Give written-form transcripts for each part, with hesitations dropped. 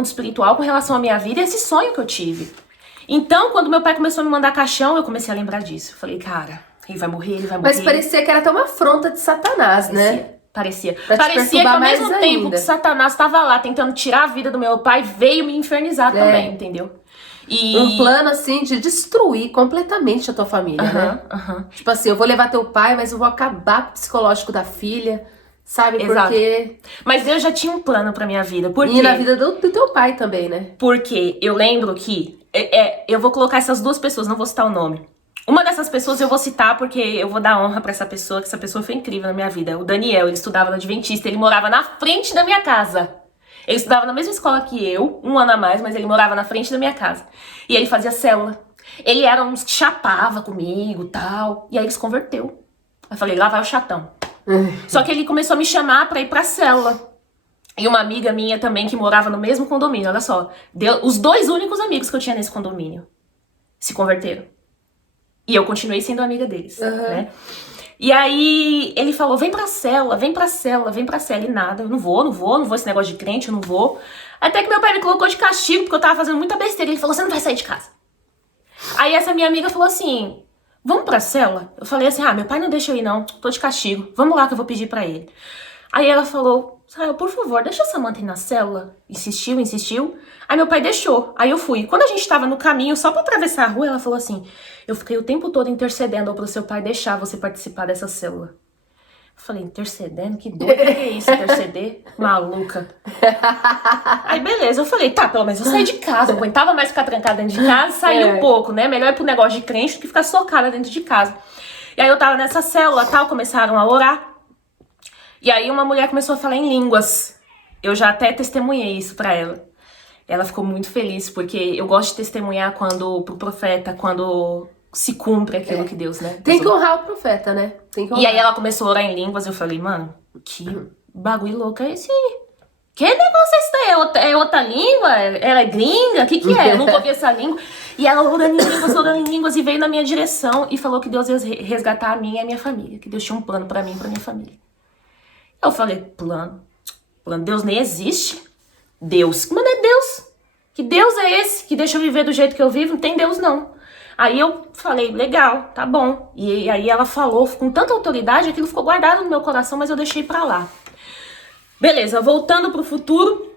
mundo espiritual com relação à minha vida e esse sonho que eu tive. Então, quando meu pai começou a me mandar caixão, eu comecei a lembrar disso. Eu falei, cara, ele vai morrer, ele vai morrer. Mas parecia que era até uma afronta de Satanás, né? Parecia Parecia que ao mesmo tempo que Satanás estava lá tentando tirar a vida do meu pai, veio me infernizar também, entendeu? E... um plano, assim, de destruir completamente a tua família, né? Tipo assim, eu vou levar teu pai, mas eu vou acabar com o psicológico da filha, sabe? Exato. Porque... Mas Deus já tinha um plano pra minha vida. Por quê? E na vida do teu pai também, né? Porque eu lembro que... eu vou colocar essas duas pessoas, não vou citar o nome. Uma dessas pessoas eu vou citar porque eu vou dar honra pra essa pessoa, que essa pessoa foi incrível na minha vida. O Daniel, ele estudava no Adventista, ele morava na frente da minha casa. Ele estudava na mesma escola que eu, 1 ano a mais, mas ele morava na frente da minha casa. E ele fazia célula. Ele era uns que chapava comigo e tal. E aí ele se converteu. Eu falei, lá vai o chatão. Só que ele começou a me chamar pra ir pra célula. E uma amiga minha também que morava no mesmo condomínio, olha só. Os 2 únicos amigos que eu tinha nesse condomínio se converteram. E eu continuei sendo amiga deles, né? E aí ele falou, vem pra célula, vem pra célula, vem pra célula. E nada, eu não vou esse negócio de crente, eu não vou. Até que meu pai me colocou de castigo, porque eu tava fazendo muita besteira. Ele falou, você não vai sair de casa. Aí essa minha amiga falou assim, vamos pra célula? Eu falei assim, meu pai não deixa eu ir não, tô de castigo. Vamos lá que eu vou pedir pra ele. Aí ela falou, Sael, por favor, deixa a Samantha ir na célula. Insistiu. Aí meu pai deixou. Aí eu fui. Quando a gente tava no caminho, só pra atravessar a rua, ela falou assim, eu fiquei o tempo todo intercedendo pro seu pai deixar você participar dessa célula. Eu falei, intercedendo? Que doido, que é isso, interceder? Maluca. Aí beleza, eu falei, tá, pelo menos eu saí de casa. Eu não aguentava mais ficar trancada dentro de casa, saí um pouco, né? Melhor ir pro negócio de crente do que ficar socada dentro de casa. E aí eu tava nessa célula, tal, começaram a orar. E aí uma mulher começou a falar em línguas. Eu já até testemunhei isso pra ela. Ela ficou muito feliz, porque eu gosto de testemunhar pro profeta, quando se cumpre aquilo que Deus, né? Tem que honrar o profeta, né? Tem que honrar. E aí ela começou a orar em línguas, eu falei, mano, que bagulho louco é esse aí? Que negócio é esse daí? É outra língua? Ela é gringa? O que é? Eu nunca ouvi essa língua. E ela orando em línguas, e veio na minha direção e falou que Deus ia resgatar a mim e a minha família, que Deus tinha um plano pra mim e pra minha família. Eu falei, plano, Deus nem existe. Deus, mas não é Deus. Que Deus é esse que deixa eu viver do jeito que eu vivo? Não tem Deus, não. Aí eu falei, legal, tá bom. E aí ela falou com tanta autoridade, aquilo ficou guardado no meu coração, mas eu deixei pra lá. Beleza, voltando pro futuro,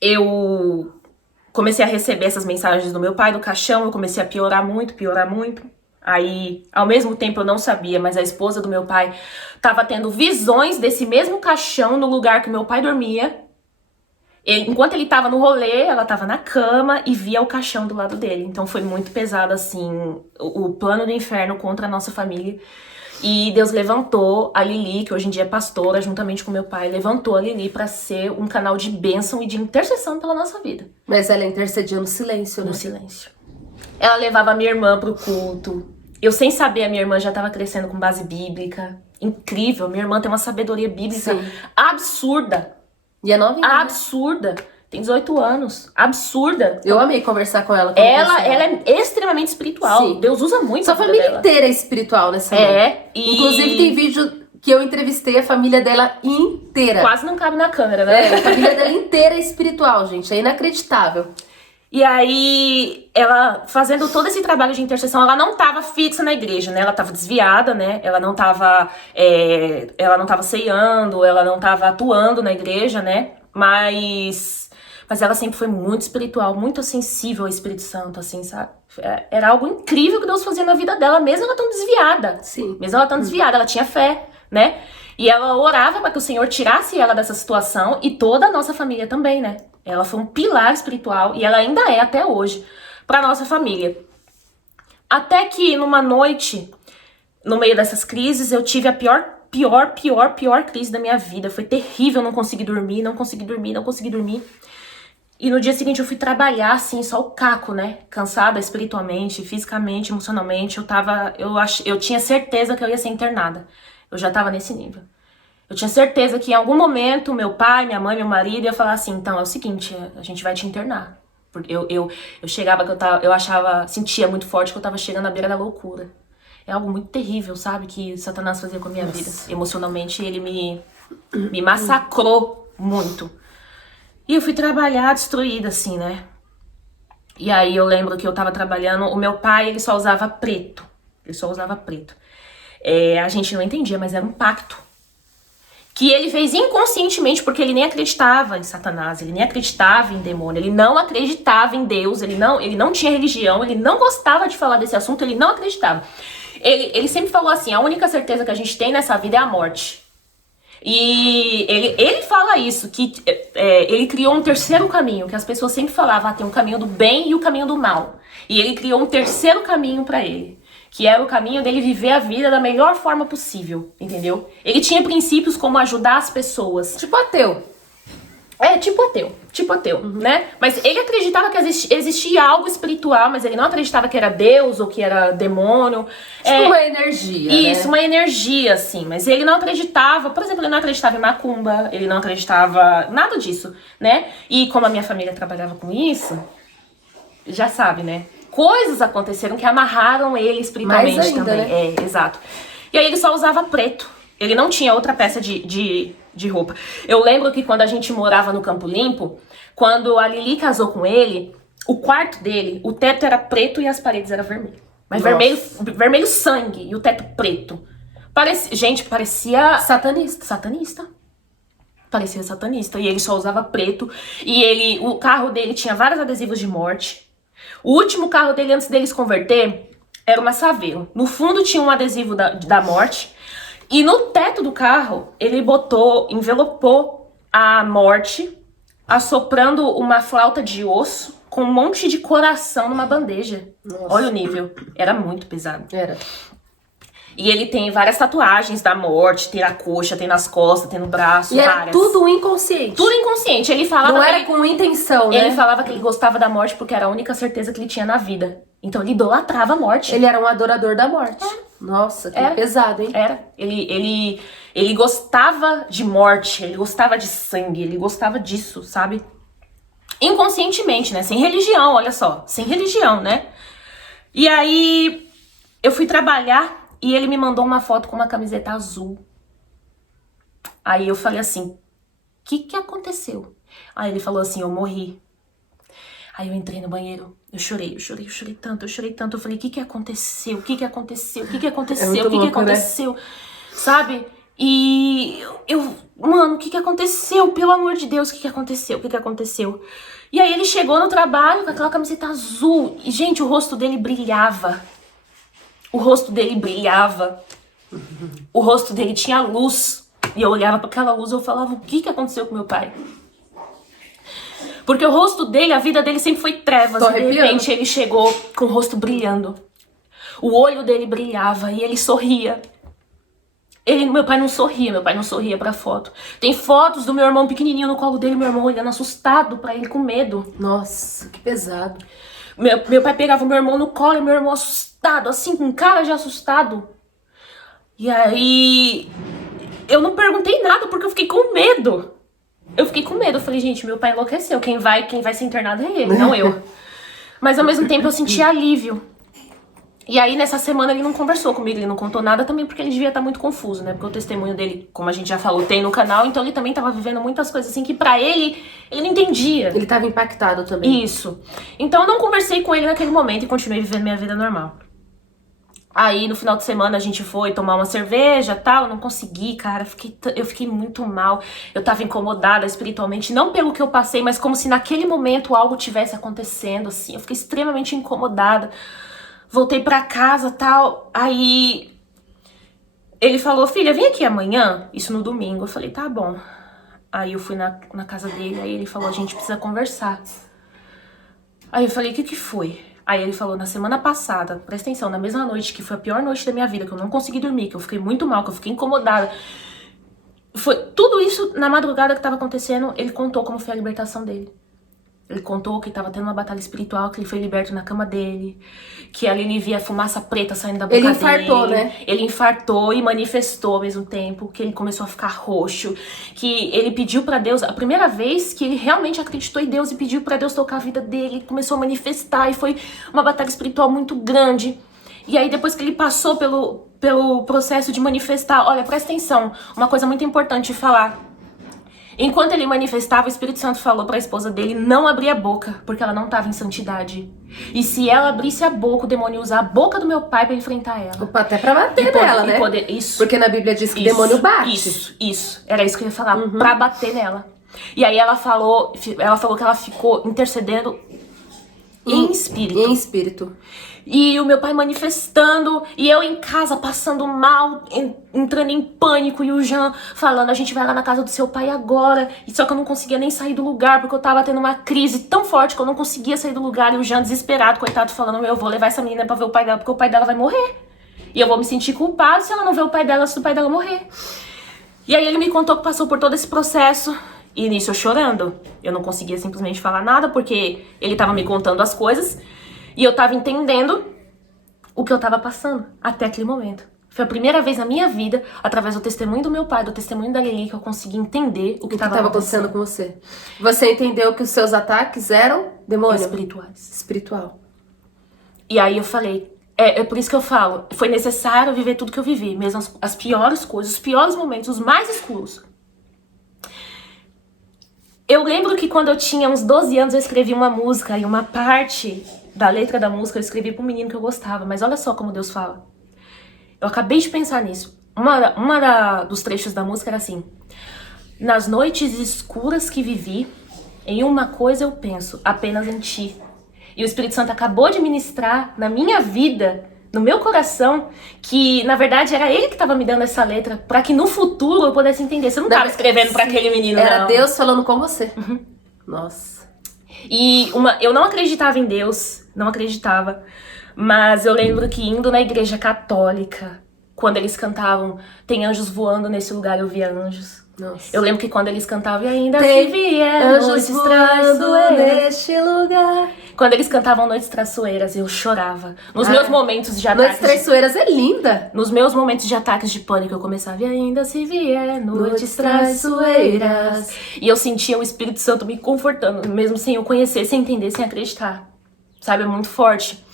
eu comecei a receber essas mensagens do meu pai, do caixão, eu comecei a piorar muito. Aí, ao mesmo tempo, eu não sabia, mas a esposa do meu pai tava tendo visões desse mesmo caixão no lugar que meu pai dormia. Enquanto ele tava no rolê, ela tava na cama e via o caixão do lado dele. Então foi muito pesado, assim, o plano do inferno contra a nossa família. E Deus levantou a Lili, que hoje em dia é pastora, juntamente com meu pai, levantou a Lili pra ser um canal de bênção e de intercessão pela nossa vida. Mas ela intercedia no silêncio, né? No silêncio. Ela levava a minha irmã pro culto. Eu, sem saber, a minha irmã já tava crescendo com base bíblica. Incrível, minha irmã tem uma sabedoria bíblica absurda. E é novinha, absurda. Né? Tem 18 anos. Absurda. Eu amei conversar com ela. Ela é extremamente espiritual. Sim. Deus usa muito a família dela. Inteira é espiritual nessa mulher. Inclusive tem vídeo que eu entrevistei a família dela inteira. Quase não cabe na câmera, né? A família dela inteira é espiritual, gente. É inacreditável. E aí, ela fazendo todo esse trabalho de intercessão, ela não tava fixa na igreja, né? Ela tava desviada, né? Ela não tava ceiando, ela não tava atuando na igreja, né? Mas ela sempre foi muito espiritual, muito sensível ao Espírito Santo, assim, sabe? Era algo incrível que Deus fazia na vida dela, mesmo ela tão desviada. Sim. Mesmo ela tão desviada, ela tinha fé, né? E ela orava para que o Senhor tirasse ela dessa situação e toda a nossa família também, né? Ela foi um pilar espiritual e ela ainda é até hoje para nossa família. Até que numa noite, no meio dessas crises, eu tive a pior crise da minha vida. Foi terrível, não consegui dormir. E no dia seguinte eu fui trabalhar, assim, só o caco, né? Cansada espiritualmente, fisicamente, emocionalmente. Eu tinha certeza que eu ia ser internada. Eu já tava nesse nível. Eu tinha certeza que em algum momento meu pai, minha mãe, meu marido ia falar assim, então é o seguinte, a gente vai te internar. Porque eu chegava, sentia muito forte que eu tava chegando à beira da loucura. É algo muito terrível, sabe, que Satanás fazia com a minha vida. Emocionalmente ele me massacrou muito. E eu fui trabalhar destruída, assim, né? E aí eu lembro que eu tava trabalhando, o meu pai, ele só usava preto. Ele só usava preto. A gente não entendia, mas era um pacto. Que ele fez inconscientemente, porque ele nem acreditava em Satanás, ele nem acreditava em demônio, ele não acreditava em Deus, ele não tinha religião, ele não gostava de falar desse assunto, ele não acreditava. Ele sempre falou assim, a única certeza que a gente tem nessa vida é a morte. E ele fala isso, que ele criou um terceiro caminho, que as pessoas sempre falavam, tem um caminho do bem e o caminho do mal. E ele criou um terceiro caminho pra ele, que era o caminho dele viver a vida da melhor forma possível, entendeu? Ele tinha princípios como ajudar as pessoas. Tipo ateu. Tipo ateu, né? Mas ele acreditava que existia algo espiritual, mas ele não acreditava que era Deus ou que era demônio. Tipo uma energia, isso, né? uma energia, assim. Mas ele não acreditava, por exemplo, ele não acreditava em macumba, ele não acreditava nada disso, né? E como a minha família trabalhava com isso, já sabe, né? Coisas aconteceram que amarraram ele espiritualmente Mais ainda, também. né? Exato. E aí ele só usava preto. Ele não tinha outra peça de roupa. Eu lembro que quando a gente morava no Campo Limpo, quando a Lili casou com ele, o quarto dele, o teto era preto e as paredes eram vermelhas. Mas vermelho sangue e o teto preto. Gente, parecia... Satanista. Parecia satanista. E ele só usava preto. E o carro dele tinha vários adesivos de morte. O último carro dele, antes dele se converter, era uma Saveiro. No fundo tinha um adesivo da morte. E no teto do carro, ele envelopou a morte, assoprando uma flauta de osso com um monte de coração numa bandeja. Nossa. Olha o nível. Era muito pesado. Era. E ele tem várias tatuagens da morte, tem na coxa, tem nas costas, tem no braço, E era várias. tudo inconsciente. Tudo inconsciente. Ele falava Não que era com intenção, né? ele falava que ele gostava da morte porque era a única certeza que ele tinha na vida. Então ele idolatrava a morte. Ele era um adorador da morte. Nossa, que pesado, hein? Era. Ele gostava de morte, ele gostava de sangue, ele gostava disso, sabe? Inconscientemente, né? Sem religião, olha só. Sem religião, né? E aí eu fui trabalhar e ele me mandou uma foto com uma camiseta azul. Aí eu falei assim, o que aconteceu? Aí ele falou assim, eu morri. Aí eu entrei no banheiro, eu chorei tanto. Eu falei, o que aconteceu? O que aconteceu? Sabe? E mano, o que aconteceu? Pelo amor de Deus, o que aconteceu? E aí ele chegou no trabalho com aquela camiseta azul. E, gente, o rosto dele brilhava. O rosto dele tinha luz. E eu olhava para aquela luz e eu falava, o que aconteceu com meu pai? Porque o rosto dele, a vida dele sempre foi trevas. E de repente ele chegou com o rosto brilhando. O olho dele brilhava e ele sorria. Meu pai não sorria pra foto. Tem fotos do meu irmão pequenininho no colo dele, meu irmão olhando assustado pra ele, com medo. Nossa, que pesado. Meu pai pegava o meu irmão no colo e meu irmão assustado, assim, com cara de assustado. E aí eu não perguntei nada porque eu fiquei com medo. Eu falei, gente, meu pai enlouqueceu. Quem vai ser internado é ele, não eu. Mas ao mesmo tempo eu senti alívio. E aí nessa semana ele não conversou comigo, ele não contou nada também porque ele devia estar muito confuso, né? Porque o testemunho dele, como a gente já falou, tem no canal, então ele também tava vivendo muitas coisas assim que pra ele não entendia. Ele tava impactado também. Isso. Então eu não conversei com ele naquele momento e continuei vivendo minha vida normal. Aí no final de semana a gente foi tomar uma cerveja e tal, eu não consegui, cara, eu fiquei muito mal. Eu tava incomodada espiritualmente, não pelo que eu passei, mas como se naquele momento algo tivesse acontecendo, assim. Eu fiquei extremamente incomodada. Voltei pra casa e tal, aí ele falou, filha, vem aqui amanhã, isso no domingo. Eu falei, tá bom. Aí eu fui na casa dele, aí ele falou, a gente precisa conversar. Aí eu falei, o que foi? Aí ele falou, na semana passada, presta atenção, na mesma noite, que foi a pior noite da minha vida, que eu não consegui dormir, que eu fiquei muito mal, que eu fiquei incomodada. Foi tudo isso na madrugada que tava acontecendo, ele contou como foi a libertação dele. Ele contou que tava tendo uma batalha espiritual, que ele foi liberto na cama dele, que ali ele via fumaça preta saindo da boca dele. Ele infartou, né? Ele infartou e manifestou ao mesmo tempo, que ele começou a ficar roxo, que ele pediu pra Deus, a primeira vez que ele realmente acreditou em Deus e pediu pra Deus tocar a vida dele, começou a manifestar e foi uma batalha espiritual muito grande. E aí depois que ele passou pelo processo de manifestar, olha, presta atenção, uma coisa muito importante de falar. Enquanto ele manifestava, o Espírito Santo falou pra esposa dele não abrir a boca, porque ela não estava em santidade. E se ela abrisse a boca, o demônio ia usar a boca do meu pai pra enfrentar ela. Opa, até pra bater nela, né? Isso. Porque na Bíblia diz que demônio bate. Isso. Era isso que eu ia falar, pra bater nela. E aí ela falou que ela ficou intercedendo em espírito. Em espírito. E o meu pai manifestando, e eu em casa passando mal, entrando em pânico, e o Jean falando, a gente vai lá na casa do seu pai agora. E só que eu não conseguia nem sair do lugar, porque eu tava tendo uma crise tão forte que eu não conseguia sair do lugar. E o Jean desesperado, coitado, falando, eu vou levar essa menina pra ver o pai dela, porque o pai dela vai morrer. E eu vou me sentir culpado se ela não ver o pai dela, se o pai dela morrer. E aí ele me contou que passou por todo esse processo. E nisso eu chorando. Eu não conseguia simplesmente falar nada, porque ele tava me contando as coisas. E eu tava entendendo o que eu tava passando até aquele momento. Foi a primeira vez na minha vida, através do testemunho do meu pai, do testemunho da Lili, que eu consegui entender o que tava acontecendo com você. Você entendeu que os seus ataques eram demônio? Espirituais. Espiritual. E aí eu falei, é por isso que eu falo, foi necessário viver tudo que eu vivi, mesmo as piores coisas, os piores momentos, os mais escuros. Eu lembro que quando eu tinha uns 12 anos eu escrevi uma música e uma parte da letra da música eu escrevi pra um menino que eu gostava, mas olha só como Deus fala. Eu acabei de pensar nisso. Dos trechos da música era assim: nas noites escuras que vivi, em uma coisa eu penso, apenas em ti. E o Espírito Santo acabou de ministrar na minha vida, no meu coração, que na verdade era ele que estava me dando essa letra, pra que no futuro eu pudesse entender. Você não estava escrevendo pra aquele menino, não. Era Deus falando com você. Nossa. E eu não acreditava em Deus, não acreditava. Mas eu lembro que indo na igreja católica, quando eles cantavam Tem anjos voando nesse lugar, eu via anjos. Nossa. Eu lembro que quando eles cantavam, e ainda Tem se vier anjos noites voando traiçoeiras. neste lugar. Quando eles cantavam Noites Traiçoeiras, eu chorava. Nos meus momentos de Noites ataques... Traiçoeiras é linda. Nos meus momentos de ataques de pânico, eu começava, e ainda se vier noites traiçoeiras. E eu sentia o Espírito Santo me confortando, mesmo sem eu conhecer, sem entender, sem acreditar. Sabe, é muito forte.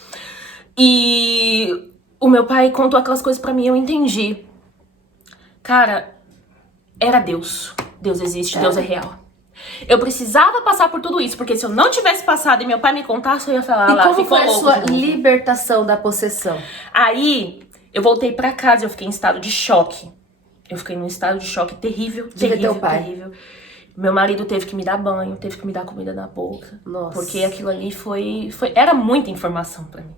E o meu pai contou aquelas coisas pra mim, eu entendi. Cara, era Deus. Deus existe, Deus é real. Eu precisava passar por tudo isso, porque se eu não tivesse passado e meu pai me contasse, eu ia falar, E como ficou foi a louco sua de novo. libertação da possessão? Aí, eu voltei pra casa e eu fiquei em estado de choque. Eu fiquei num estado de choque terrível, De ver teu terrível, pai. terrível. Meu marido teve que me dar banho, teve que me dar comida na boca. Nossa. Porque aquilo ali era muita informação pra mim.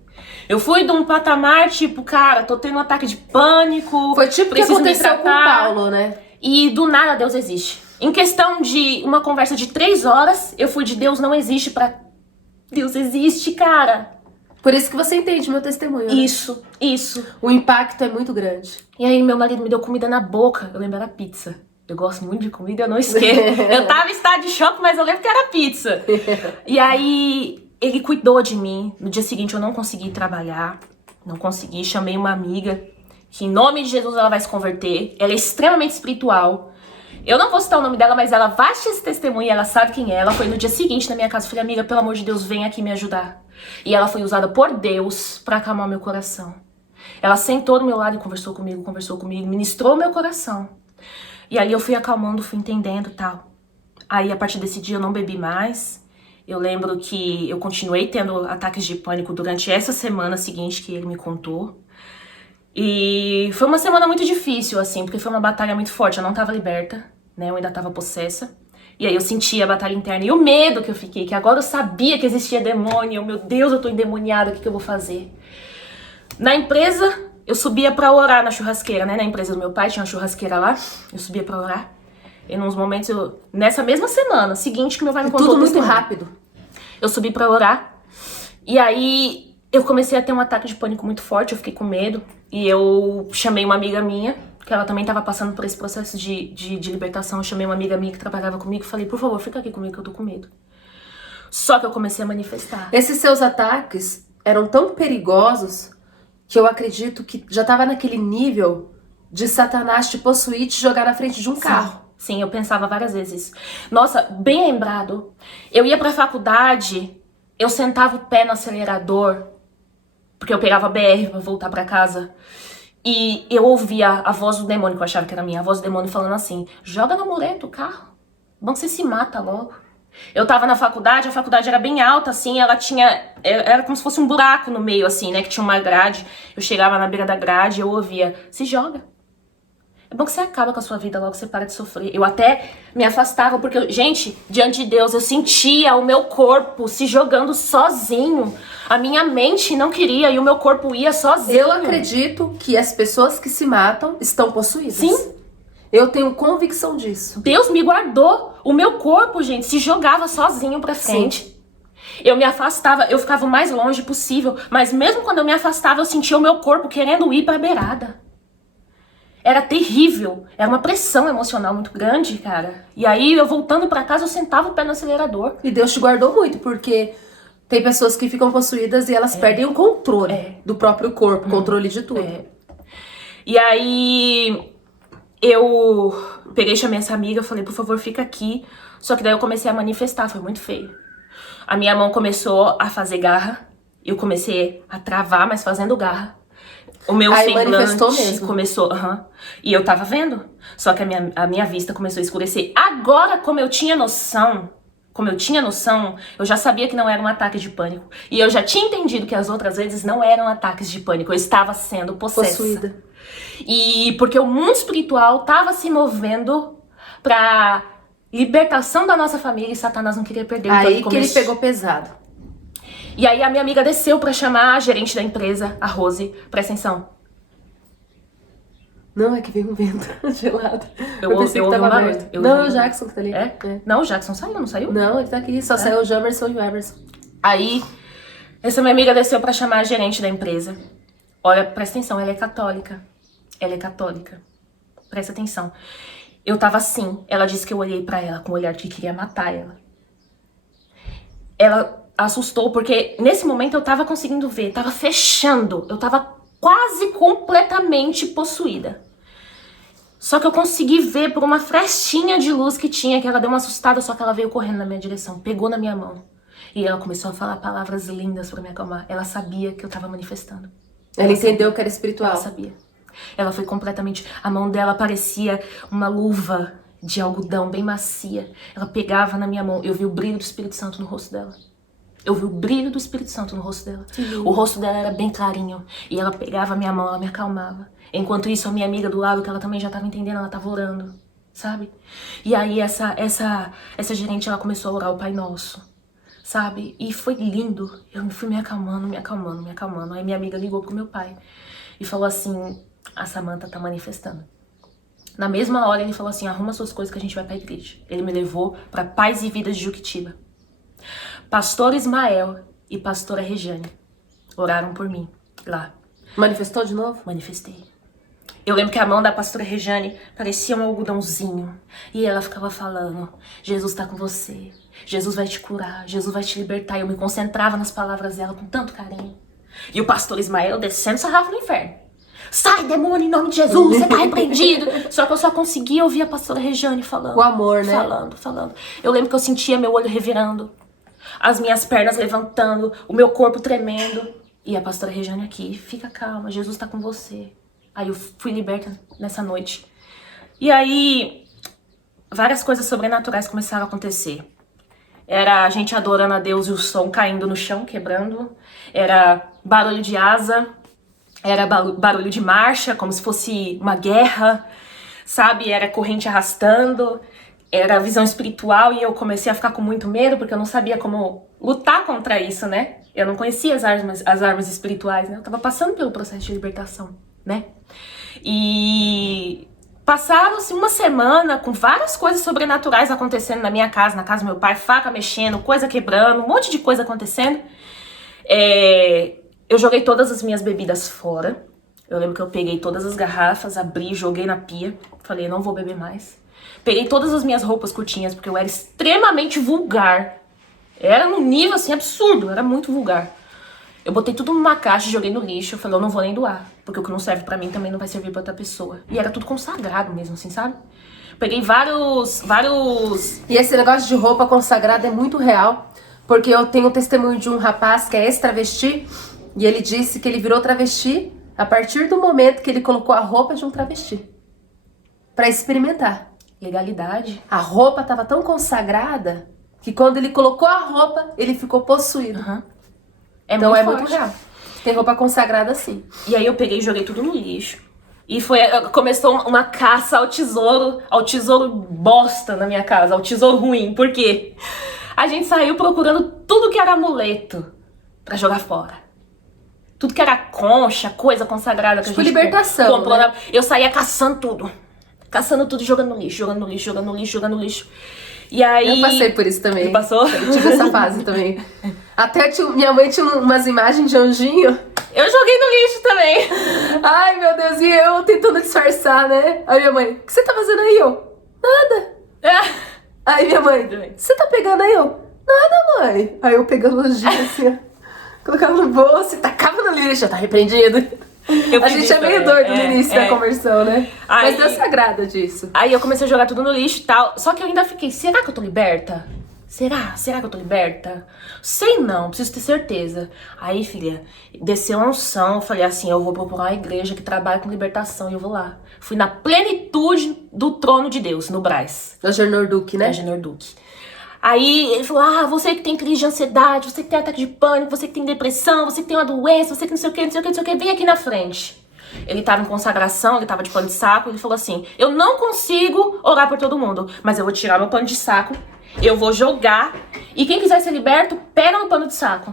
Eu fui de um patamar, tipo, cara, tô tendo um ataque de pânico. Foi tipo o que preciso me aconteceu com o tratar. Paulo, né? E do nada Deus existe. Em questão de uma conversa de 3 horas, eu fui de Deus não existe pra Deus existe, cara. Por isso que você entende meu testemunho, né? Isso. O impacto é muito grande. E aí meu marido me deu comida na boca. Eu lembro, era pizza. Eu gosto muito de comida, eu não esqueço. Eu tava em estado de choque, mas eu lembro que era pizza. E aí ele cuidou de mim. No dia seguinte eu não consegui trabalhar. Não consegui. Chamei uma amiga que em nome de Jesus ela vai se converter. Ela é extremamente espiritual. Eu não vou citar o nome dela, mas ela vai assistir esse testemunho e ela sabe quem é. Ela foi no dia seguinte na minha casa. Eu falei, amiga, pelo amor de Deus, vem aqui me ajudar. E ela foi usada por Deus pra acalmar meu coração. Ela sentou do meu lado e conversou comigo, ministrou meu coração. E aí eu fui acalmando, fui entendendo e tal. Aí a partir desse dia eu não bebi mais. Eu lembro que eu continuei tendo ataques de pânico durante essa semana seguinte que ele me contou. E foi uma semana muito difícil, assim, porque foi uma batalha muito forte. Eu não tava liberta, né? Eu ainda tava possessa. E aí eu sentia a batalha interna e o medo que eu fiquei, que agora eu sabia que existia demônio. Meu Deus, eu tô endemoniada, o que eu vou fazer? Na empresa, eu subia pra orar na churrasqueira, né? Na empresa do meu pai tinha uma churrasqueira lá. Eu subia pra orar. E nos momentos, nessa mesma semana seguinte que meu pai me contou Tudo muito testemunho, rápido. eu subi pra orar. E aí eu comecei a ter um ataque de pânico muito forte, eu fiquei com medo. E eu chamei uma amiga minha, que ela também tava passando por esse processo de libertação. Eu chamei uma amiga minha que trabalhava comigo e falei, por favor, fica aqui comigo que eu tô com medo. Só que eu comecei a manifestar. Esses seus ataques eram tão perigosos que eu acredito que já tava naquele nível de Satanás te possuir e te jogar na frente de um carro. Sim, eu pensava várias vezes isso. Nossa, bem lembrado. Eu ia pra faculdade, eu sentava o pé no acelerador, porque eu pegava a BR pra voltar pra casa. E eu ouvia a voz do demônio, que eu achava que era minha, a voz do demônio falando assim, joga na mureta o carro. Bom, você se mata logo. Eu tava na faculdade, a faculdade era bem alta, assim, ela tinha... Era como se fosse um buraco no meio, assim, né? Que tinha uma grade. Eu chegava na beira da grade, eu ouvia, se joga. É bom que você acaba com a sua vida logo, você para de sofrer. Eu até me afastava, porque, gente, diante de Deus, eu sentia o meu corpo se jogando sozinho. A minha mente não queria e o meu corpo ia sozinho. Eu acredito que as pessoas que se matam estão possuídas. Sim. Eu tenho convicção disso. Deus me guardou. O meu corpo, gente, se jogava sozinho pra frente. Sim. Eu me afastava, eu ficava o mais longe possível. Mas mesmo quando eu me afastava, eu sentia o meu corpo querendo ir pra beirada. Era terrível. Era uma pressão emocional muito grande, cara. E aí, eu voltando pra casa, eu sentava o pé no acelerador. E Deus te guardou muito, porque tem pessoas que ficam possuídas e elas perdem o controle do próprio corpo, controle de tudo. E aí... Eu peguei, chamei essa amiga, falei, por favor, fica aqui. Só que daí eu comecei a manifestar, foi muito feio. A minha mão começou a fazer garra. Eu comecei a travar, mas fazendo garra. O meu semblante começou... E eu tava vendo. Só que a minha vista começou a escurecer. Agora, como eu tinha noção, eu já sabia que não era um ataque de pânico. E eu já tinha entendido que as outras vezes não eram ataques de pânico. Eu estava sendo possuída. E porque o mundo espiritual estava se movendo pra libertação da nossa família e Satanás não queria perder. Aí que ele pegou pesado. E aí a minha amiga desceu pra chamar a gerente da empresa, a Rose. Presta atenção. Não, é que veio um vento gelado. Eu ouvi um barulho. Não, é o Jackson que tá ali. Não, o Jackson saiu, não saiu? Não, ele tá aqui. Só saiu o Jamerson e o Everson. Aí, essa minha amiga desceu pra chamar a gerente da empresa. Olha, presta atenção, ela é católica. Ela é católica. Presta atenção. Eu tava assim. Ela disse que eu olhei pra ela com um olhar que queria matar ela. Ela assustou porque nesse momento eu tava conseguindo ver. Tava fechando. Eu tava quase completamente possuída. Só que eu consegui ver por uma frestinha de luz que tinha, que ela deu uma assustada, só que ela veio correndo na minha direção. Pegou na minha mão. E ela começou a falar palavras lindas pra me acalmar. Ela sabia que eu tava manifestando. Ela entendeu que era espiritual. Ela sabia. Ela foi completamente... A mão dela parecia uma luva de algodão bem macia. Ela pegava na minha mão. Eu vi o brilho do Espírito Santo no rosto dela. O rosto dela era bem clarinho. E ela pegava a minha mão, ela me acalmava. Enquanto isso, a minha amiga do lado, que ela também já estava entendendo, ela estava orando. Sabe? E aí essa gerente, ela começou a orar o Pai Nosso. Sabe? E foi lindo. Eu fui me acalmando. Aí minha amiga ligou pro meu pai. E falou assim... A Samantha tá manifestando. Na mesma hora ele falou assim, arruma suas coisas que a gente vai pra igreja. Ele me levou pra Paz e Vida de Juquitiba. Pastor Ismael e pastora Rejane oraram por mim lá. Manifestou de novo? Manifestei. Eu lembro que a mão da pastora Rejane parecia um algodãozinho. E ela ficava falando, Jesus tá com você. Jesus vai te curar, Jesus vai te libertar. Eu me concentrava nas palavras dela com tanto carinho. E o pastor Ismael descendo sarrafo no inferno. Sai, demônio, em nome de Jesus, você tá repreendido. Só que eu só conseguia ouvir a pastora Rejane falando. O amor, né? Falando. Eu lembro que eu sentia meu olho revirando, as minhas pernas levantando, o meu corpo tremendo. E a pastora Rejane aqui, fica calma, Jesus tá com você. Aí eu fui liberta nessa noite. E aí, várias coisas sobrenaturais começaram a acontecer. Era a gente adorando a Deus e o som caindo no chão, quebrando. Era barulho de asa. Era barulho de marcha, como se fosse uma guerra, sabe? Era corrente arrastando, era visão espiritual e eu comecei a ficar com muito medo porque eu não sabia como lutar contra isso, né? Eu não conhecia as armas espirituais, né? Eu tava passando pelo processo de libertação, né? E passaram-se uma semana com várias coisas sobrenaturais acontecendo na minha casa, na casa do meu pai, faca mexendo, coisa quebrando, um monte de coisa acontecendo. Eu joguei todas as minhas bebidas fora. Eu lembro que eu peguei todas as garrafas, abri, joguei na pia. Falei, não vou beber mais. Peguei todas as minhas roupas curtinhas, porque eu era extremamente vulgar. Era num nível, assim, absurdo. Era muito vulgar. Eu botei tudo numa caixa e joguei no lixo. Eu falei, eu não vou nem doar. Porque o que não serve pra mim também não vai servir pra outra pessoa. E era tudo consagrado mesmo, assim, sabe? Peguei vários... E esse negócio de roupa consagrada é muito real. Porque eu tenho o testemunho de um rapaz que é ex-travesti. E ele disse que ele virou travesti a partir do momento que ele colocou a roupa de um travesti. Pra experimentar. Legalidade. A roupa tava tão consagrada que quando ele colocou a roupa, ele ficou possuído. Uhum. Então é muito forte. real. Tem roupa consagrada assim. E aí eu peguei e joguei tudo no lixo. E começou uma caça ao tesouro bosta na minha casa, ao tesouro ruim. Por quê? A gente saiu procurando tudo que era amuleto pra jogar fora. Tudo que era concha, coisa consagrada que Tipo a gente libertação, comprou. né? Eu saía caçando tudo. Caçando tudo e jogando no lixo, jogando no lixo, jogando no lixo, jogando no lixo. E aí... Eu passei por isso também. Você passou? Eu tive essa fase também. Até minha mãe tinha umas imagens de anjinho. Eu joguei no lixo também. Ai, meu Deus, e eu tentando disfarçar, né? Aí minha mãe, o que você tá fazendo aí, eu? Nada. Aí minha mãe, o que você tá pegando aí, eu? Nada, mãe. Aí eu pegando o anjinho assim, ó, colocava no bolso e tacava no lixo, tá repreendido. A gente é meio doido no início da conversão, né? Aí, mas Deus se agrada disso. Aí eu comecei a jogar tudo no lixo e tal. Só que eu ainda fiquei, será que eu tô liberta? Será? Será que eu tô liberta? Sei não, preciso ter certeza. Aí, filha, desceu a unção, eu falei assim, eu vou procurar uma igreja que trabalha com libertação e eu vou lá. Fui na plenitude do trono de Deus, no Brás. Da Genor Duque, né? Da Genor Duque. Aí ele falou, você que tem crise de ansiedade, você que tem ataque de pânico, você que tem depressão, você que tem uma doença, você que não sei o que, não sei o que, não sei o que, vem aqui na frente. Ele tava em consagração, ele tava de pano de saco, ele falou assim, eu não consigo orar por todo mundo, mas eu vou tirar meu pano de saco, eu vou jogar, e quem quiser ser liberto, pega no pano de saco.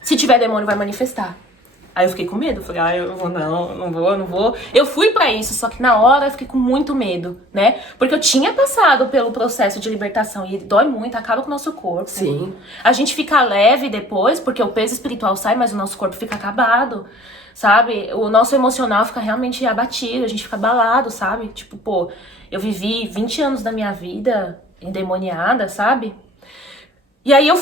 Se tiver demônio, vai manifestar. Aí eu fiquei com medo, falei, eu vou, não vou. Eu fui pra isso, só que na hora eu fiquei com muito medo, né? Porque eu tinha passado pelo processo de libertação e ele dói muito, acaba com o nosso corpo. Sim. A gente fica leve depois, porque o peso espiritual sai, mas o nosso corpo fica acabado, sabe? O nosso emocional fica realmente abatido, a gente fica abalado, sabe? Tipo, pô, eu vivi 20 anos da minha vida endemoniada, sabe? E aí eu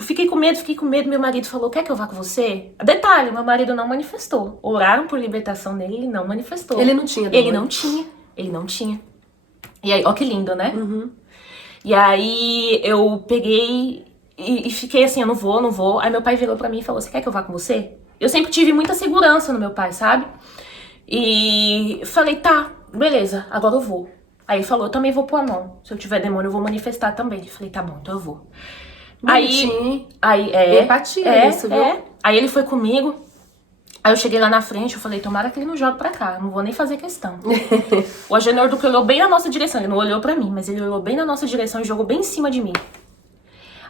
fiquei com medo, meu marido falou, quer que eu vá com você? Detalhe, meu marido não manifestou. Oraram por libertação dele, ele não manifestou. Ele não tinha demônio. Ele não tinha. E aí, ó que lindo, né? Uhum. E aí eu peguei e fiquei assim, eu não vou. Aí meu pai virou pra mim e falou, você quer que eu vá com você? Eu sempre tive muita segurança no meu pai, sabe? E falei, tá, beleza, agora eu vou. Aí ele falou, eu também vou pôr a mão. Se eu tiver demônio, eu vou manifestar também. Eu falei, tá bom, então eu vou. Bonitinho. Aí Empatia isso, viu? Aí ele foi comigo. Aí eu cheguei lá na frente, eu falei, tomara que ele não jogue pra cá, eu não vou nem fazer questão. O Agenor Duque olhou bem na nossa direção, ele não olhou pra mim, mas ele olhou bem na nossa direção e jogou bem em cima de mim.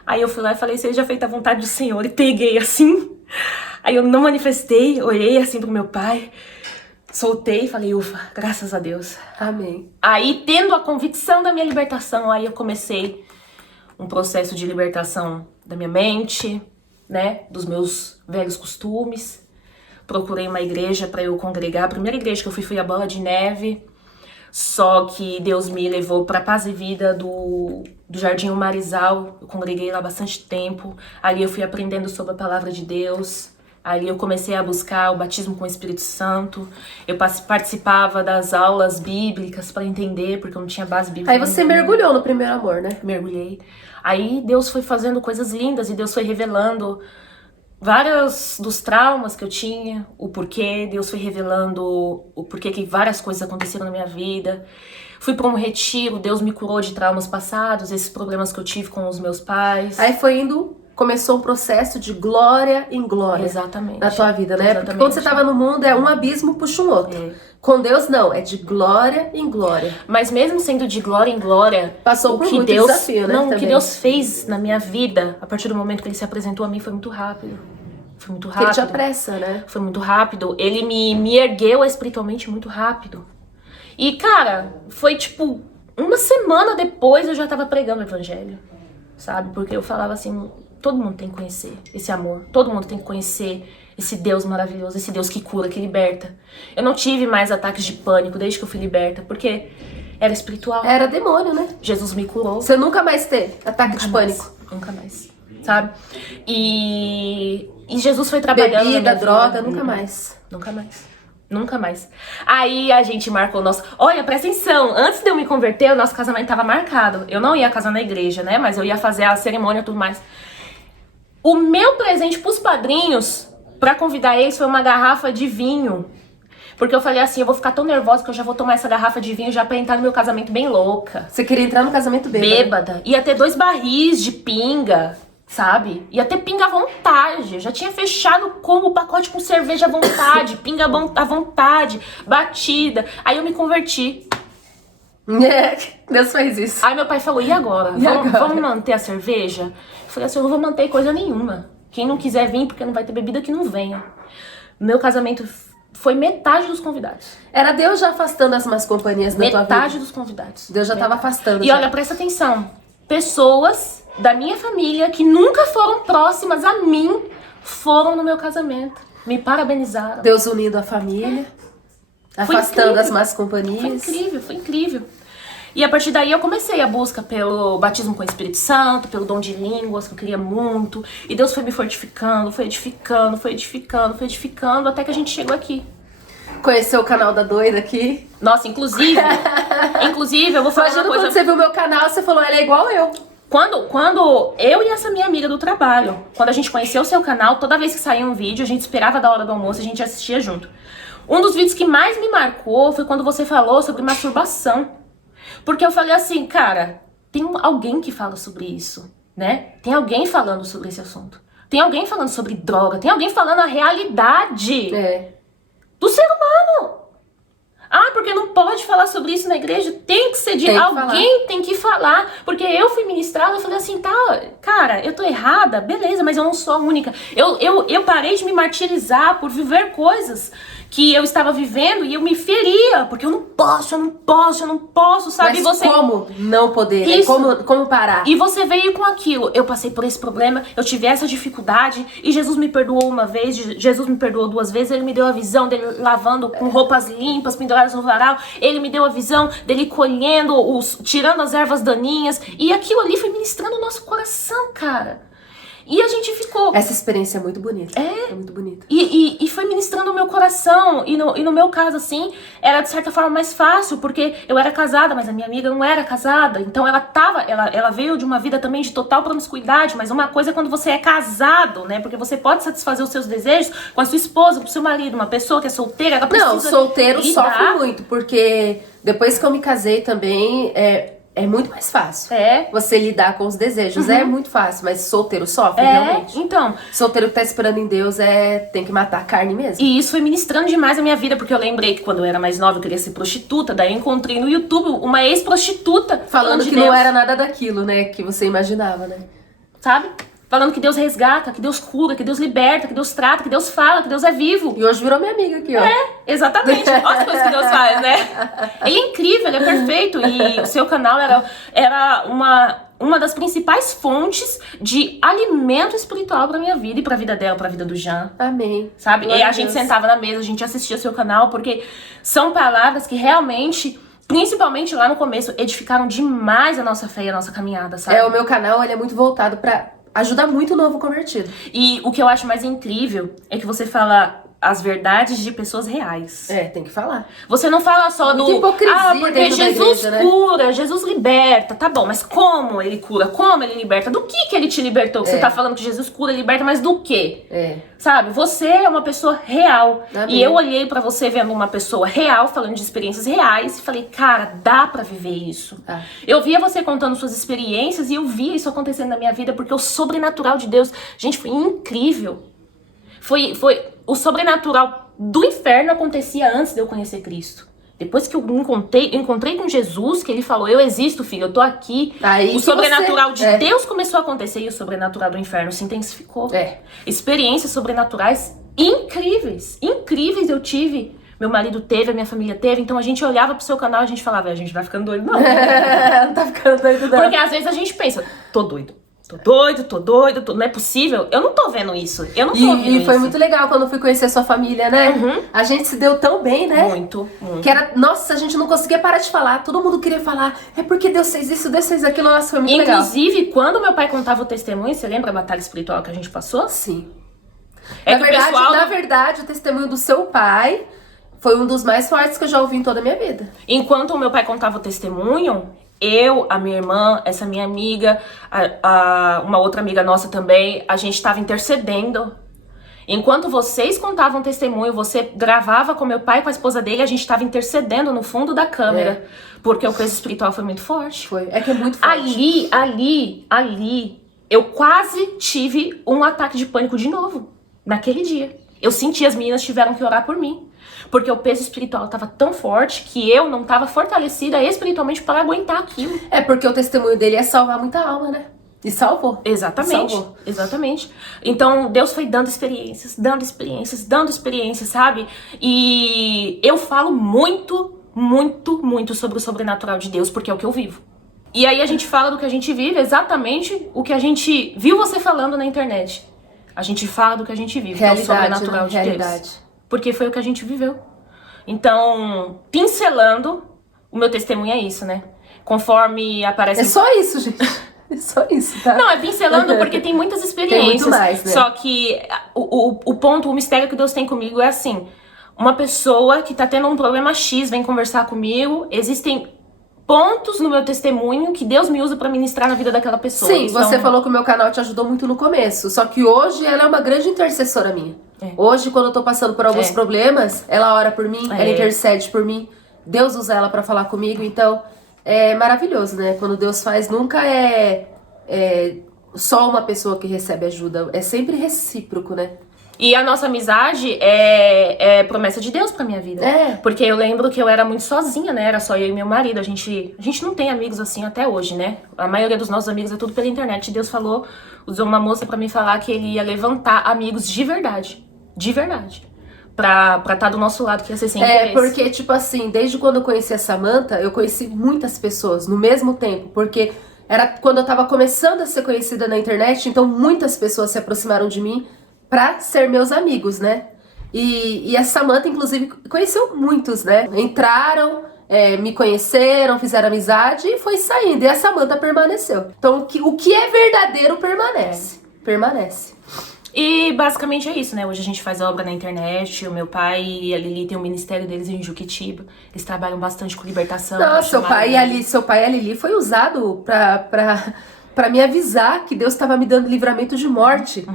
Aí eu fui lá e falei, seja feita a vontade do Senhor, e peguei assim. Aí eu não manifestei, olhei assim pro meu pai, soltei e falei, ufa, graças a Deus. Amém. Aí, tendo a convicção da minha libertação, aí eu comecei um processo de libertação da minha mente, né, dos meus velhos costumes. Procurei uma igreja para eu congregar. A primeira igreja que eu fui foi a Bola de Neve. Só que Deus me levou para Paz e Vida do Jardim Marizal. Eu congreguei lá bastante tempo. Ali eu fui aprendendo sobre a palavra de Deus. Ali eu comecei a buscar o batismo com o Espírito Santo. Eu participava das aulas bíblicas para entender, porque eu não tinha base bíblica. Aí você mergulhou no primeiro amor, né? Mergulhei. Aí Deus foi fazendo coisas lindas e Deus foi revelando vários dos traumas que eu tinha, o porquê. Deus foi revelando o porquê que várias coisas aconteceram na minha vida. Fui para um retiro, Deus me curou de traumas passados, esses problemas que eu tive com os meus pais. Aí foi indo, começou um processo de glória em glória. Exatamente. Na tua vida, né? Exatamente. Porque quando você tava no mundo, é um abismo puxa um outro. Com Deus, não. É de glória em glória. Mas mesmo sendo de glória em glória, passou por muito desafio, né? Não, o que Deus fez na minha vida, a partir do momento que Ele se apresentou a mim, foi muito rápido. Foi muito rápido. Ele te apressa, né? Foi muito rápido. Ele me ergueu espiritualmente muito rápido. E, cara, foi tipo, uma semana depois eu já tava pregando o evangelho, sabe? Porque eu falava assim, todo mundo tem que conhecer esse amor. Todo mundo tem que conhecer esse Deus maravilhoso, esse Deus que cura, que liberta. Eu não tive mais ataques de pânico desde que eu fui liberta, porque era espiritual. Era demônio, né? Jesus me curou. Você nunca mais teve ataque de pânico? Nunca mais, sabe? E Jesus foi trabalhando bebida, na minha droga, vida. nunca mais. Nunca mais. Nunca mais. Aí a gente marcou o nosso... Olha, presta atenção. Antes de eu me converter, o nosso casamento tava marcado. Eu não ia casar na igreja, né? Mas eu ia fazer a cerimônia e tudo mais. O meu presente pros padrinhos, pra convidar eles, foi uma garrafa de vinho. Porque eu falei assim, eu vou ficar tão nervosa que eu já vou tomar essa garrafa de vinho já pra entrar no meu casamento bem louca. Você queria entrar no casamento bêbada? Bêbada. Ia ter 2 barris de pinga, sabe? Ia ter pinga à vontade. Eu já tinha fechado como o pacote com cerveja à vontade, pinga à vontade, batida. Aí eu me converti. Deus fez isso. Aí meu pai falou, e agora? E agora? Vamos manter a cerveja? Eu falei assim, eu não vou manter coisa nenhuma. Quem não quiser vir, porque não vai ter bebida, que não venha. Meu casamento foi metade dos convidados. Era Deus já afastando as más companhias da tua vida? Metade dos convidados. Deus já tava afastando. E já. olha, presta atenção. Pessoas da minha família que nunca foram próximas a mim foram no meu casamento. Me parabenizaram. Deus unindo a família, Foi afastando incrível. as más companhias. Foi incrível, foi incrível. E a partir daí eu comecei a busca pelo batismo com o Espírito Santo, pelo dom de línguas, que eu queria muito. E Deus foi me fortificando, foi edificando, foi edificando, foi edificando, até que a gente chegou aqui. Conheceu o canal da doida aqui? Nossa, inclusive eu vou falar Imagina uma coisa. quando você viu meu canal, você falou, ela é igual eu. Quando eu e essa minha amiga do trabalho, quando a gente conheceu o seu canal, toda vez que saía um vídeo, a gente esperava da hora do almoço, a gente assistia junto. Um dos vídeos que mais me marcou foi quando você falou sobre masturbação. Porque eu falei assim, cara, tem alguém que fala sobre isso, né? Tem alguém falando sobre esse assunto. Tem alguém falando sobre droga, tem alguém falando a realidade do ser humano. Ah, porque não pode falar sobre isso na igreja? Tem que ser de alguém, tem que falar. Porque eu fui ministrada e falei assim, tá, cara, eu tô errada, beleza, mas eu não sou a única. Eu parei de me martirizar por viver coisas que eu estava vivendo e eu me feria, porque eu não posso, sabe? Mas como não poder? Isso. Como parar? E você veio com aquilo. Eu passei por esse problema, eu tive essa dificuldade e Jesus me perdoou uma vez, Jesus me perdoou 2 vezes, ele me deu a visão dele lavando com roupas limpas, penduradas no varal, ele me deu a visão dele colhendo, tirando as ervas daninhas, e aquilo ali foi ministrando o nosso coração, cara. E a gente ficou... Essa experiência é muito bonita. É muito bonita. E foi ministrando o meu coração. E no meu caso, assim, era de certa forma mais fácil, porque eu era casada, mas a minha amiga não era casada. Então ela veio de uma vida também de total promiscuidade. Mas uma coisa é quando você é casado, né? Porque você pode satisfazer os seus desejos com a sua esposa, com o seu marido. Uma pessoa que é solteira, ela precisa... Não, solteiro lidar. sofre muito, porque depois que eu me casei também, é muito mais fácil. Você lidar com os desejos. É muito fácil, mas solteiro sofre, realmente. Então... Solteiro que tá esperando em Deus tem que matar a carne mesmo. E isso foi ministrando demais a minha vida, porque eu lembrei que quando eu era mais nova eu queria ser prostituta, daí eu encontrei no YouTube uma ex-prostituta Falando que de não Deus, era nada daquilo, né, que você imaginava, né? sabe? Falando que Deus resgata, que Deus cura, que Deus liberta, que Deus trata, que Deus fala, que Deus é vivo. E hoje virou minha amiga aqui, ó. Exatamente. Olha as coisas que Deus faz, né? Ele é incrível, ele é perfeito. E o seu canal era uma das principais fontes de alimento espiritual pra minha vida e pra vida dela, pra vida do Jean. Amém. Sabe? Glória E a a gente Deus. sentava na mesa, a gente assistia seu canal, porque são palavras que realmente, principalmente lá no começo, edificaram demais a nossa fé e a nossa caminhada, sabe? O meu canal, ele é muito voltado pra ajudar muito o novo convertido. E o que eu acho mais incrível é que você fala as verdades de pessoas reais. Tem que falar. Você não fala só Muita hipocrisia porque dentro da Jesus igreja, né? cura, Jesus liberta. Tá bom, mas como ele cura? Como ele liberta? Do que ele te libertou? Você tá falando que Jesus cura e liberta, mas do quê? Sabe? Você é uma pessoa real. Amém. E eu olhei pra você vendo uma pessoa real, falando de experiências reais, e falei, cara, dá pra viver isso. Eu via você contando suas experiências e eu via isso acontecendo na minha vida, porque o sobrenatural de Deus, gente, foi incrível. Foi o sobrenatural do inferno acontecia antes de eu conhecer Cristo. Depois que eu encontrei com Jesus, que ele falou, eu existo, filho, eu tô aqui. Aí o sobrenatural você- de Deus começou a acontecer e o sobrenatural do inferno se intensificou. Experiências sobrenaturais incríveis. Incríveis eu tive. Meu marido teve, a minha família teve. Então a gente olhava pro seu canal e a gente falava, a gente vai ficando doido, não. Não tá ficando doido, não. Porque às vezes a gente pensa, tô doido, não é possível. Eu não tô vendo isso, eu não tô ouvindo E foi isso. muito legal quando eu fui conhecer sua família, né? A gente se deu tão bem, né? Muito. Que era, nossa, a gente não conseguia parar de falar. Todo mundo queria falar. É porque Deus fez isso, Deus fez aquilo. Nossa, foi muito legal. Inclusive, quando meu pai contava o testemunho, você lembra a batalha espiritual que a gente passou? Sim. É na que o pessoal... na verdade, o testemunho do seu pai foi um dos mais fortes que eu já ouvi em toda a minha vida. Enquanto o meu pai contava o testemunho, eu, a minha irmã, essa minha amiga, uma outra amiga nossa também, a gente tava intercedendo. Enquanto vocês contavam testemunho, você gravava com meu pai e com a esposa dele, a gente estava intercedendo no fundo da câmera. Porque o peso espiritual foi muito forte. É que é muito forte. Ali, eu quase tive um ataque de pânico de novo. Naquele dia. Eu senti, as meninas tiveram que orar por mim. Porque o peso espiritual estava tão forte que eu não estava fortalecida espiritualmente para aguentar aquilo. É porque o testemunho dele é salvar muita alma, né? E salvou. Exatamente. Salvou. Exatamente. Então, Deus foi dando experiências, sabe? E eu falo muito sobre o sobrenatural de Deus, porque é o que eu vivo. E aí a gente fala do que a gente vive, exatamente o que a gente viu você falando na internet. A gente fala do que a gente vive, realidade, que é o sobrenatural de Deus. Porque foi o que a gente viveu. Então, pincelando, o meu testemunho é isso, né? Conforme aparece... É só isso, gente. É só isso, tá? Não, é pincelando porque tem muitas experiências. Tem muito mais, né? Só que o ponto, o mistério que Deus tem comigo é assim. Uma pessoa que tá tendo um problema X vem conversar comigo, existem pontos no meu testemunho que Deus me usa pra ministrar na vida daquela pessoa. Sim, você falou que o meu canal te ajudou muito no começo, só que hoje ela é uma grande intercessora minha. Hoje, quando eu tô passando por alguns problemas, ela ora por mim, ela intercede por mim, Deus usa ela pra falar comigo, então é maravilhoso, né? Quando Deus faz, nunca é só uma pessoa que recebe ajuda, é sempre recíproco, né? E a nossa amizade é promessa de Deus pra minha vida. Porque eu lembro que eu era muito sozinha, né? Era só eu e meu marido. A gente não tem amigos assim até hoje, né? A maioria dos nossos amigos é tudo pela internet. Deus usou uma moça pra me falar que ele ia levantar amigos de verdade. De verdade. Pra estar do nosso lado, que ia ser sem interesse. Porque, tipo assim, desde quando eu conheci a Samantha, eu conheci muitas pessoas no mesmo tempo. Porque era quando eu tava começando a ser conhecida na internet, então muitas pessoas se aproximaram de mim pra ser meus amigos, né? E a Samantha, inclusive, conheceu muitos, né? Entraram, me conheceram, fizeram amizade e foi saindo. E a Samantha permaneceu. Então, o que é verdadeiro permanece. Permanece. E basicamente é isso, né? Hoje a gente faz obra na internet. O meu pai e a Lili tem o ministério deles em Juquitiba. Eles trabalham bastante com libertação. Não, seu pai e a Lili foi usado pra me avisar que Deus estava me dando livramento de morte.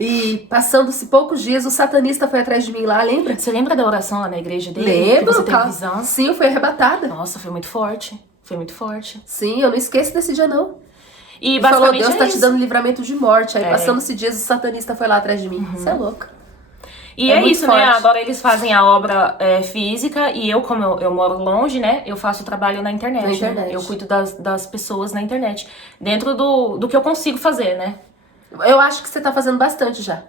E passando-se poucos dias, o satanista foi atrás de mim lá, lembra? Você lembra da oração lá na igreja dele? Lembro, que você teve visão? Sim, eu fui arrebatada. Nossa, foi muito forte. Foi muito forte. Sim, eu não esqueço desse dia, não. E basicamente falou, Deus tá te dando livramento de morte. Aí passando-se dias, o satanista foi lá atrás de mim. Você é louca. E é isso, forte, né? Agora eles fazem a obra física e eu, como eu moro longe, né? Eu faço trabalho na internet. Né? Eu cuido das pessoas na internet. Dentro do que eu consigo fazer, né? Eu acho que você tá fazendo bastante já.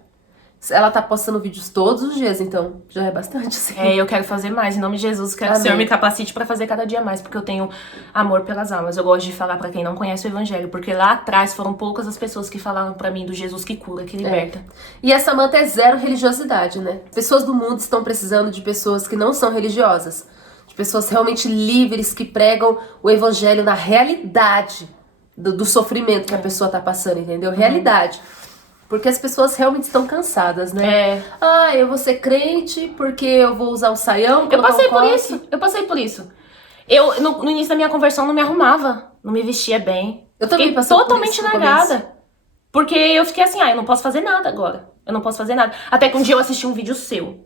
Ela tá postando vídeos todos os dias, então já é bastante, sim. Eu quero fazer mais, em nome de Jesus. Quero que o Senhor me capacite pra fazer cada dia mais, porque eu tenho amor pelas almas. Eu gosto de falar pra quem não conhece o Evangelho, porque lá atrás foram poucas as pessoas que falaram pra mim do Jesus que cura, que liberta. E a Samantha é zero religiosidade, né? Pessoas do mundo estão precisando de pessoas que não são religiosas. De pessoas realmente livres, que pregam o Evangelho na realidade do sofrimento que a pessoa tá passando, entendeu? Realidade. Porque as pessoas realmente estão cansadas, né? Eu vou ser crente porque eu vou usar o saião. Eu passei por isso. Eu, no início da minha conversão, não me arrumava. Não me vestia bem. Eu também passei totalmente largada. Porque eu fiquei assim, eu não posso fazer nada agora. Eu não posso fazer nada. Até que um dia eu assisti um vídeo seu.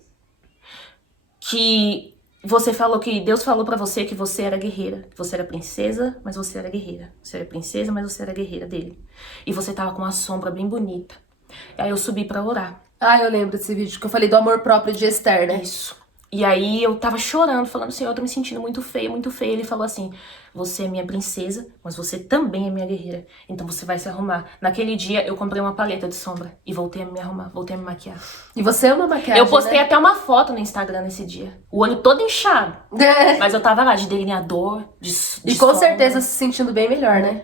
Que você falou que Deus falou pra você que você era guerreira. Que você era princesa, mas você era guerreira. Você era princesa, mas você era guerreira dele. E você tava com uma sombra bem bonita. Aí eu subi pra orar. Eu lembro desse vídeo que eu falei do amor próprio de Esther, né? Isso. E aí eu tava chorando, falando, Senhor, eu tô me sentindo muito feia, muito feia. Ele falou assim, você é minha princesa, mas você também é minha guerreira. Então você vai se arrumar. Naquele dia eu comprei uma paleta de sombra e voltei a me arrumar, voltei a me maquiar. E você é uma maquiagem, eu postei até uma foto no Instagram nesse dia. O olho todo inchado. Mas eu tava lá de delineador, de E com certeza se sentindo bem melhor, né?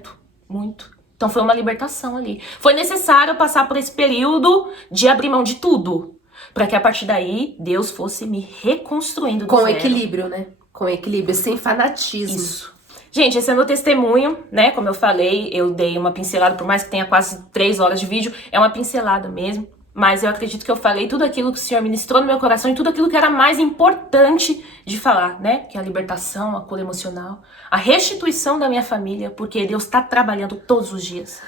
Muito. Então foi uma libertação ali. Foi necessário passar por esse período de abrir mão de tudo. Pra que a partir daí, Deus fosse me reconstruindo do zero. Com equilíbrio, né? Com equilíbrio, sem fanatismo. Isso. Gente, esse é meu testemunho, né? Como eu falei, eu dei uma pincelada, por mais que tenha quase 3 horas de vídeo, é uma pincelada mesmo. Mas eu acredito que eu falei tudo aquilo que o Senhor ministrou no meu coração e tudo aquilo que era mais importante de falar, né? Que é a libertação, a cura emocional, a restituição da minha família, porque Deus tá trabalhando todos os dias,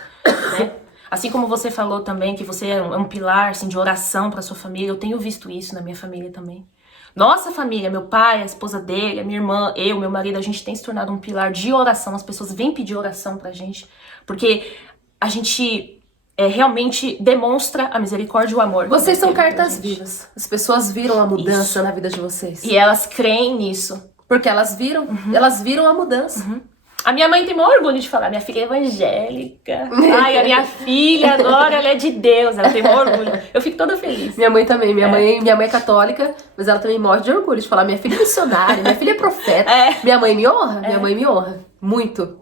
né? Assim como você falou também que você é um pilar assim, de oração para sua família, eu tenho visto isso na minha família também. Nossa família, meu pai, a esposa dele, a minha irmã, eu, meu marido, a gente tem se tornado um pilar de oração. As pessoas vêm pedir oração pra gente, porque a gente realmente demonstra a misericórdia e o amor. Vocês são cartas vivas. As pessoas viram a mudança na vida de vocês. E elas creem nisso. Porque elas viram, elas viram a mudança. A minha mãe tem maior orgulho de falar, minha filha é evangélica. Ai, a minha filha agora, ela é de Deus, ela tem maior orgulho. Eu fico toda feliz. Minha mãe também, minha mãe é católica, mas ela também morre de orgulho de falar, minha filha é missionária, minha filha é profeta. Minha mãe me honra, minha mãe me honra, muito.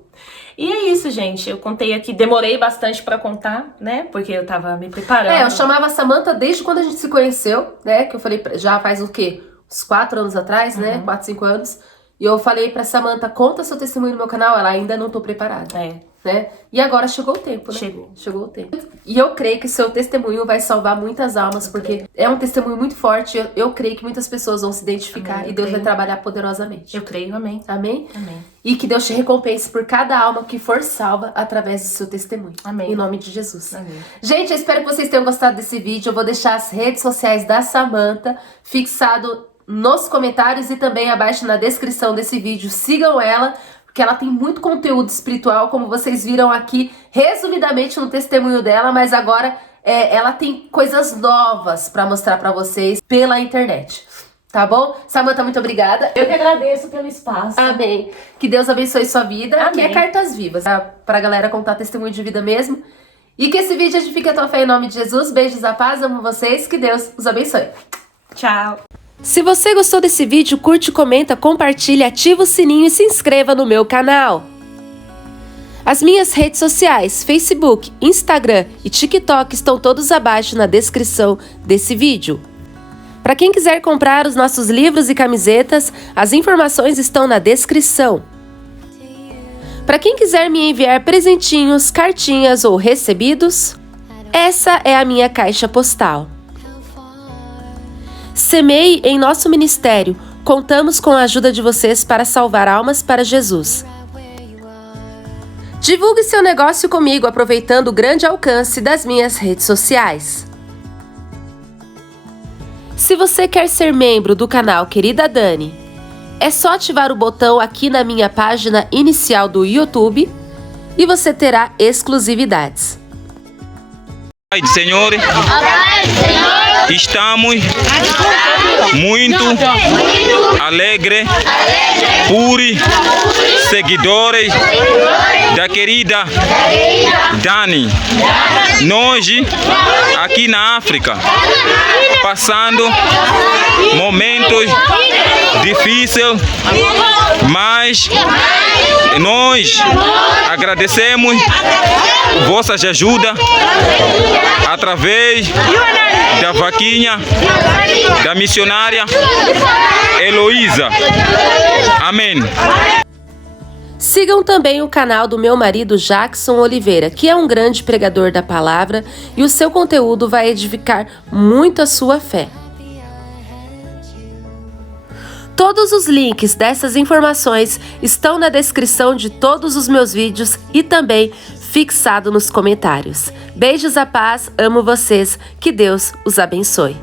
E é isso, gente, eu contei aqui, demorei bastante pra contar, né, porque eu tava me preparando. Eu chamava a Samantha desde quando a gente se conheceu, né, que eu falei, já faz o quê? Uns 4 anos atrás, né, 4, 5 anos. E eu falei pra Samantha, conta seu testemunho no meu canal. Ela, ainda não tô preparada. Né? E agora chegou o tempo, né? Chegou o tempo. E eu creio que seu testemunho vai salvar muitas almas, porque é um testemunho muito forte. Eu creio que muitas pessoas vão se identificar e Deus vai trabalhar poderosamente. Eu creio, amém. Amém? Amém. E que Deus te recompense por cada alma que for salva através do seu testemunho. Amém. Em nome de Jesus. Amém. Gente, eu espero que vocês tenham gostado desse vídeo. Eu vou deixar as redes sociais da Samantha fixado nos comentários e também abaixo na descrição desse vídeo. Sigam ela, porque ela tem muito conteúdo espiritual, como vocês viram aqui, resumidamente no testemunho dela, mas agora ela tem coisas novas pra mostrar pra vocês pela internet. Tá bom? Samantha, muito obrigada. Eu que agradeço pelo espaço. Amém. Que Deus abençoe sua vida. Amém. Aqui é Cartas Vivas, pra galera contar testemunho de vida mesmo. E que esse vídeo edifique a tua fé em nome de Jesus. Beijos, a paz, amo vocês. Que Deus os abençoe. Tchau. Se você gostou desse vídeo, curte, comenta, compartilha, ativa o sininho e se inscreva no meu canal. As minhas redes sociais, Facebook, Instagram e TikTok estão todos abaixo na descrição desse vídeo. Para quem quiser comprar os nossos livros e camisetas, as informações estão na descrição. Para quem quiser me enviar presentinhos, cartinhas ou recebidos, essa é a minha caixa postal. Semeie em nosso ministério. Contamos com a ajuda de vocês para salvar almas para Jesus. Divulgue seu negócio comigo aproveitando o grande alcance das minhas redes sociais. Se você quer ser membro do canal Querida Dani, é só ativar o botão aqui na minha página inicial do YouTube e você terá exclusividades. Senhor, estamos muito alegres por seguidores da querida Dani. Nós, aqui na África, passando momentos difíceis, mas nós agradecemos vossa ajuda através da vaquinha da missionária Heloísa. Amém. Sigam também o canal do meu marido Jackson Oliveira, que é um grande pregador da palavra e o seu conteúdo vai edificar muito a sua fé. Todos os links dessas informações estão na descrição de todos os meus vídeos e também fixado nos comentários. Beijos, a paz, amo vocês, que Deus os abençoe.